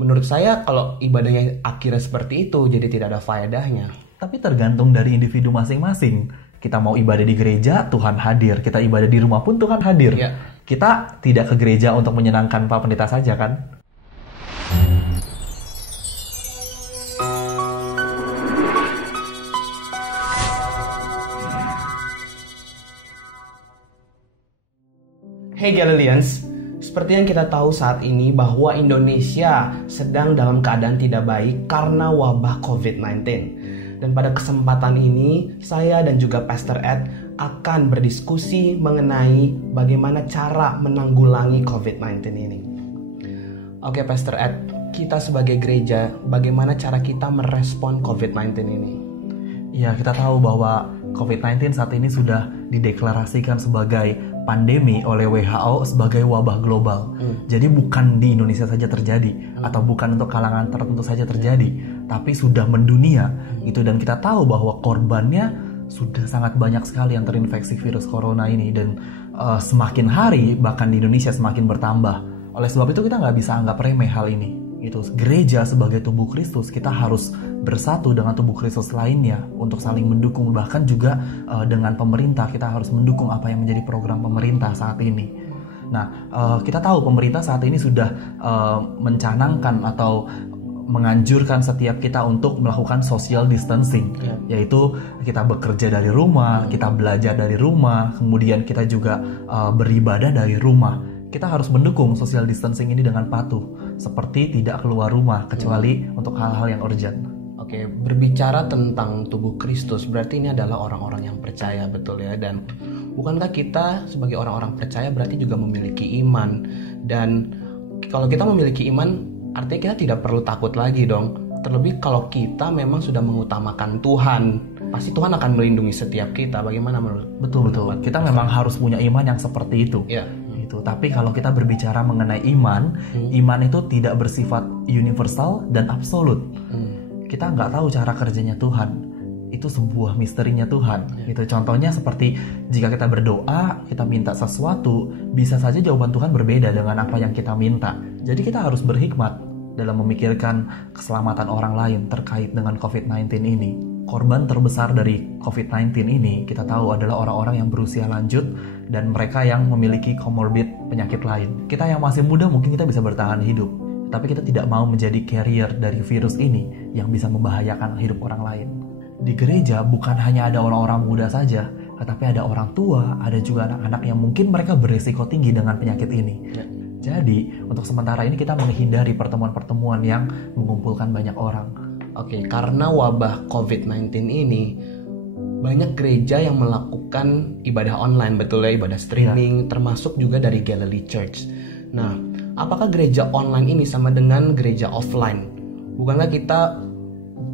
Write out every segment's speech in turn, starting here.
Menurut saya kalau ibadahnya akhirnya seperti itu, jadi tidak ada faedahnya. Tapi tergantung dari individu masing-masing. Kita mau ibadah di gereja, Tuhan hadir. Kita ibadah di rumah pun Tuhan hadir. Ya. Kita tidak ke gereja untuk menyenangkan Pak Pendeta saja kan? Hey Galileans, seperti yang kita tahu saat ini bahwa Indonesia sedang dalam keadaan tidak baik karena wabah COVID-19. Dan pada kesempatan ini, saya dan juga Pastor Ed akan berdiskusi mengenai bagaimana cara menanggulangi COVID-19 ini. Oke Pastor Ed, kita sebagai gereja, bagaimana cara kita merespon COVID-19 ini? Ya, kita tahu bahwa COVID-19 saat ini sudah dideklarasikan sebagai pandemi oleh WHO sebagai wabah global. Jadi bukan di Indonesia saja terjadi atau bukan untuk kalangan tertentu saja terjadi, tapi sudah mendunia gitu. Dan kita tahu bahwa korbannya sudah sangat banyak sekali yang terinfeksi virus corona ini, dan semakin hari bahkan di Indonesia semakin bertambah. Oleh sebab itu kita nggak bisa anggap remeh hal ini. Gitu. Gereja sebagai tubuh Kristus, kita harus bersatu dengan tubuh Kristus lainnya untuk saling mendukung. Bahkan juga dengan pemerintah, kita harus mendukung apa yang menjadi program pemerintah saat ini. Nah, kita tahu pemerintah saat ini sudah mencanangkan atau menganjurkan setiap kita untuk melakukan social distancing, yaitu kita bekerja dari rumah, kita belajar dari rumah, kemudian kita juga beribadah dari rumah. Kita harus mendukung social distancing ini dengan patuh, seperti tidak keluar rumah kecuali untuk hal-hal yang urgent. Oke, berbicara tentang tubuh Kristus, berarti ini adalah orang-orang yang percaya, betul ya? Dan bukankah kita sebagai orang-orang percaya berarti juga memiliki iman? Dan kalau kita memiliki iman, artinya kita tidak perlu takut lagi dong. Terlebih kalau kita memang sudah mengutamakan Tuhan, pasti Tuhan akan melindungi setiap kita. Bagaimana menurut? Betul. Kita memang harus punya iman yang seperti itu. Ya. Tapi kalau kita berbicara mengenai iman, iman itu tidak bersifat universal dan absolut. Kita nggak tahu cara kerjanya Tuhan. Itu sebuah misterinya Tuhan. Gitu. Contohnya seperti jika kita berdoa, kita minta sesuatu, bisa saja jawaban Tuhan berbeda dengan apa yang kita minta. Jadi kita harus berhikmat dalam memikirkan keselamatan orang lain terkait dengan COVID-19 ini. Korban terbesar dari COVID-19 ini kita tahu adalah orang-orang yang berusia lanjut dan mereka yang memiliki comorbid penyakit lain. Kita yang masih muda mungkin kita bisa bertahan hidup, tapi kita tidak mau menjadi carrier dari virus ini yang bisa membahayakan hidup orang lain. Di gereja bukan hanya ada orang-orang muda saja, tetapi ada orang tua, ada juga anak-anak yang mungkin mereka berisiko tinggi dengan penyakit ini. Jadi, untuk sementara ini kita menghindari pertemuan-pertemuan yang mengumpulkan banyak orang. Oke, karena wabah COVID-19 ini, banyak gereja yang melakukan ibadah online, betul ya, ibadah streaming, termasuk juga dari Galilee Church. Nah, apakah gereja online ini sama dengan gereja offline? Bukankah kita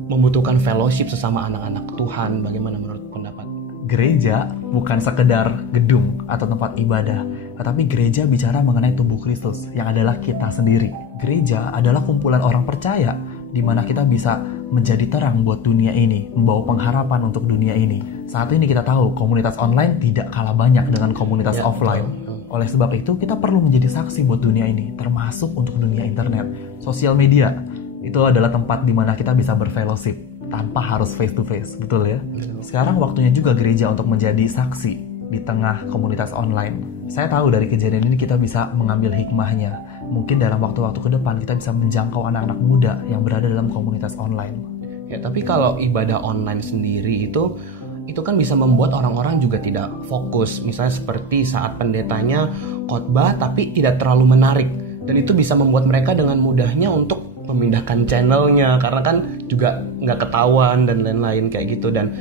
membutuhkan fellowship sesama anak-anak Tuhan? Bagaimana menurut pendapat? Gereja bukan sekedar gedung atau tempat ibadah, tetapi gereja bicara mengenai tubuh Kristus yang adalah kita sendiri. Gereja adalah kumpulan orang percaya di mana kita bisa menjadi terang buat dunia ini, membawa pengharapan untuk dunia ini. Saat ini kita tahu komunitas online tidak kalah banyak dengan komunitas offline. Oleh sebab itu kita perlu menjadi saksi buat dunia ini, termasuk untuk dunia internet. Sosial media itu adalah tempat di mana kita bisa berfellowship tanpa harus face to face, betul ya? Sekarang waktunya juga gereja untuk menjadi saksi di tengah komunitas online. Saya tahu dari kejadian ini kita bisa mengambil hikmahnya. Mungkin dalam waktu-waktu ke depan kita bisa menjangkau anak-anak muda yang berada dalam komunitas online. Ya, tapi kalau ibadah online sendiri itu kan bisa membuat orang-orang juga tidak fokus. Misalnya seperti saat pendetanya khotbah tapi tidak terlalu menarik. Dan itu bisa membuat mereka dengan mudahnya untuk memindahkan channelnya karena kan juga nggak ketahuan dan lain-lain kayak gitu. Dan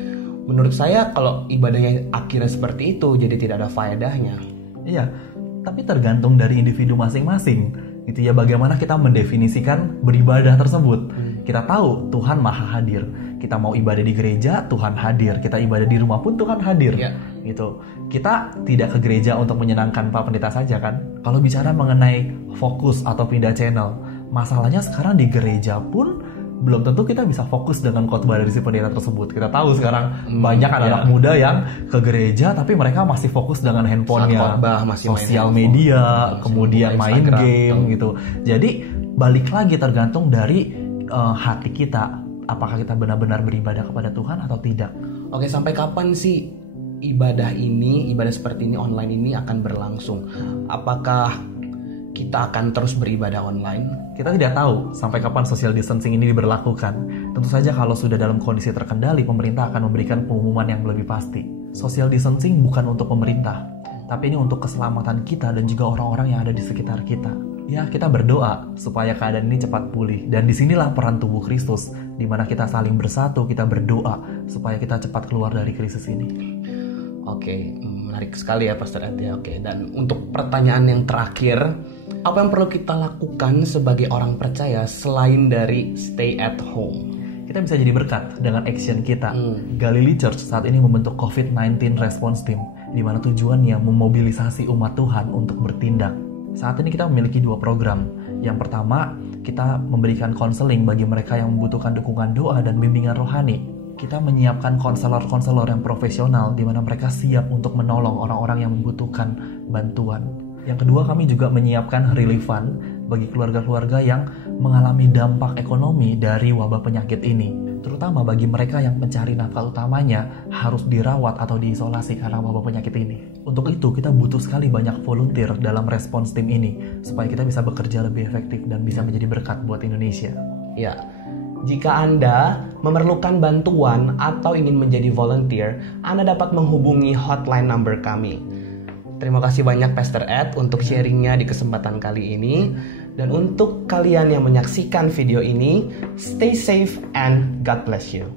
menurut saya kalau ibadahnya akhirnya seperti itu, jadi tidak ada faedahnya. Iya, tapi tergantung dari individu masing-masing. Gitu ya, bagaimana kita mendefinisikan beribadah tersebut. Kita tahu Tuhan Maha Hadir. Kita mau ibadah di gereja, Tuhan hadir. Kita ibadah di rumah pun Tuhan hadir. Gitu. Kita tidak ke gereja untuk menyenangkan Pak Pendeta saja kan. Kalau bicara mengenai fokus atau pindah channel, masalahnya sekarang di gereja pun belum tentu kita bisa fokus dengan khotbah dari si pendeta tersebut. Kita tahu sekarang banyak anak-anak muda yang ke gereja tapi mereka masih fokus dengan handphonenya, khotbah, masih sosial media, kemudian main game gitu. Jadi balik lagi tergantung dari hati kita, apakah kita benar-benar beribadah kepada Tuhan atau tidak. Oke, sampai kapan sih ibadah seperti ini online ini akan berlangsung? Apakah kita akan terus beribadah online? Kita tidak tahu sampai kapan social distancing ini diberlakukan. Tentu saja kalau sudah dalam kondisi terkendali, pemerintah akan memberikan pengumuman yang lebih pasti. Social distancing bukan untuk pemerintah, tapi ini untuk keselamatan kita dan juga orang-orang yang ada di sekitar kita. Ya, kita berdoa supaya keadaan ini cepat pulih. Dan disinilah peran tubuh Kristus, di mana kita saling bersatu, kita berdoa supaya kita cepat keluar dari krisis ini. Oke, menarik sekali ya Pastor Ed ya. Oke, dan untuk pertanyaan yang terakhir, apa yang perlu kita lakukan sebagai orang percaya selain dari stay at home? Kita bisa jadi berkat dengan action kita. Galilee Church saat ini membentuk COVID-19 Response Team, di mana tujuannya memobilisasi umat Tuhan untuk bertindak. Saat ini kita memiliki 2 program. Yang pertama, kita memberikan konseling bagi mereka yang membutuhkan dukungan doa dan bimbingan rohani. Kita menyiapkan konselor-konselor yang profesional di mana mereka siap untuk menolong orang-orang yang membutuhkan bantuan. Yang kedua, kami juga menyiapkan relief fund bagi keluarga-keluarga yang mengalami dampak ekonomi dari wabah penyakit ini. Terutama bagi mereka yang pencari nafkah utamanya harus dirawat atau diisolasi karena wabah penyakit ini. Untuk itu, kita butuh sekali banyak volunteer dalam response team ini supaya kita bisa bekerja lebih efektif dan bisa menjadi berkat buat Indonesia. Ya. Jika Anda memerlukan bantuan atau ingin menjadi volunteer, Anda dapat menghubungi hotline number kami. Terima kasih banyak Pastor Ed untuk sharingnya di kesempatan kali ini. Dan untuk kalian yang menyaksikan video ini, stay safe and God bless you.